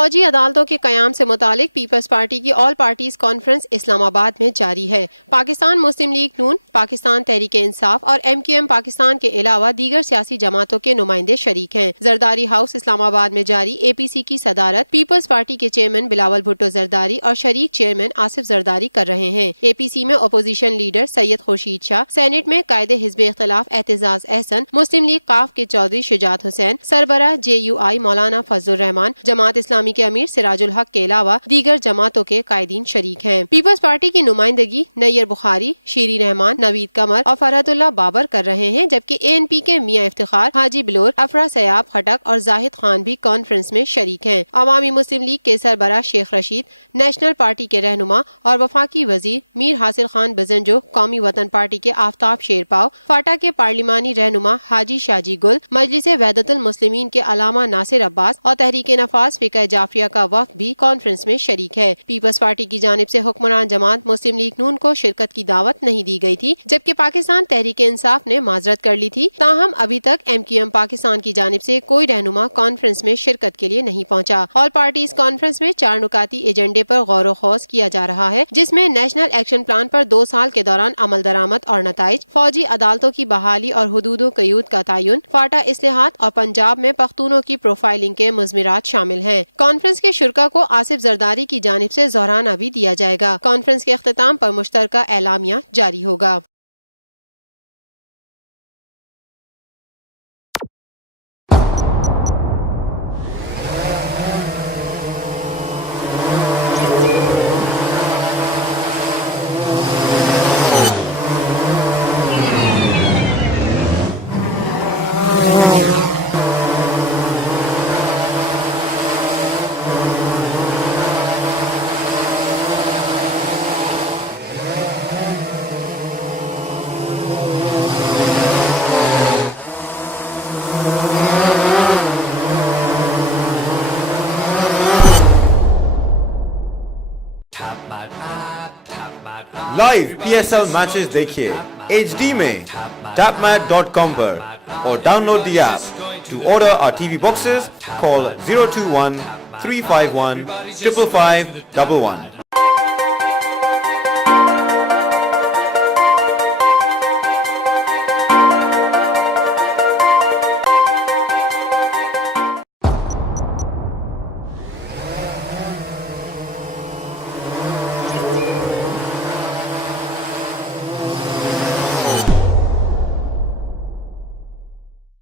فوجی عدالتوں کے قیام سے متعلق پیپلز پارٹی کی آل پارٹیز کانفرنس اسلام آباد میں جاری ہے۔ پاکستان مسلم لیگ نون، پاکستان تحریک انصاف اور MQM پاکستان کے علاوہ دیگر سیاسی جماعتوں کے نمائندے شریک ہیں۔ زرداری ہاؤس اسلام آباد میں جاری APC کی صدارت پیپلز پارٹی کے چیئرمین بلاول بھٹو زرداری اور شریک چیئرمین آصف زرداری کر رہے ہیں۔ APC میں اپوزیشن لیڈر سید خورشید شاہ، سینیٹ میں قائد حزب اختلاف اعتزاز احسن، مسلم لیگ قاف کے چودھری شجاعت حسین، سربراہ JUI مولانا فضل الرحمان، جماعت اسلامی کے امیر سراج الحق کے علاوہ دیگر جماعتوں کے قائدین شریک ہیں۔ پیپلز پارٹی کی نمائندگی نیر بخاری، شیری رحمان، نوید قمر اور فرحت اللہ بابر کر رہے ہیں، جبکہ ANP کے میاں افتخار، حاجی بلور، افرا سیاب خٹک اور زاہد خان بھی کانفرنس میں شریک ہیں۔ عوامی مسلم لیگ کے سربراہ شیخ رشید، نیشنل پارٹی کے رہنما اور وفاقی وزیر میر حاصل خان بزنجو، قومی وطن پارٹی کے آفتاب شیرپاؤ، فاٹا کے پارلیمانی رہنما حاجی شاجی گل، مجلس وحدت المسلمین کے علامہ ناصر عباس اور تحریک نفاذ فقہ جعفریہ کا وفد بھی کانفرنس میں شریک ہے۔ پیپلز پارٹی کی جانب سے حکمران جماعت مسلم لیگ نون کو شرکت کی دعوت نہیں دی گئی تھی، جبکہ پاکستان تحریک انصاف نے معذرت کر لی تھی۔ تاہم ابھی تک MQM پاکستان کی جانب سے کوئی رہنما کانفرنس میں شرکت کے لیے نہیں پہنچا۔ آل پارٹیز کانفرنس میں 4 نکاتی ایجنڈے پر غور و خوض کیا جا رہا ہے، جس میں نیشنل ایکشن پلان پر 2 سال کے دوران عمل درآمد اور نتائج، فوجی عدالتوں کی بحالی اور حدود و قیود کا تعین، فاٹا اصلاحات اور پنجاب میں پختونوں کی پروفائلنگ کے مضمرات شامل ہیں۔ کانفرنس کے شرکاء کو آصف زرداری کی جانب سے زہرانہ بھی دیا جائے گا۔ کانفرنس کے اختتام پر مشترکہ اعلامیہ جاری ہوگا۔ لائیو PSL میچز دیکھیے HD میں tapmat.com پر اور download the app. To order our TV boxes call 021 351 55511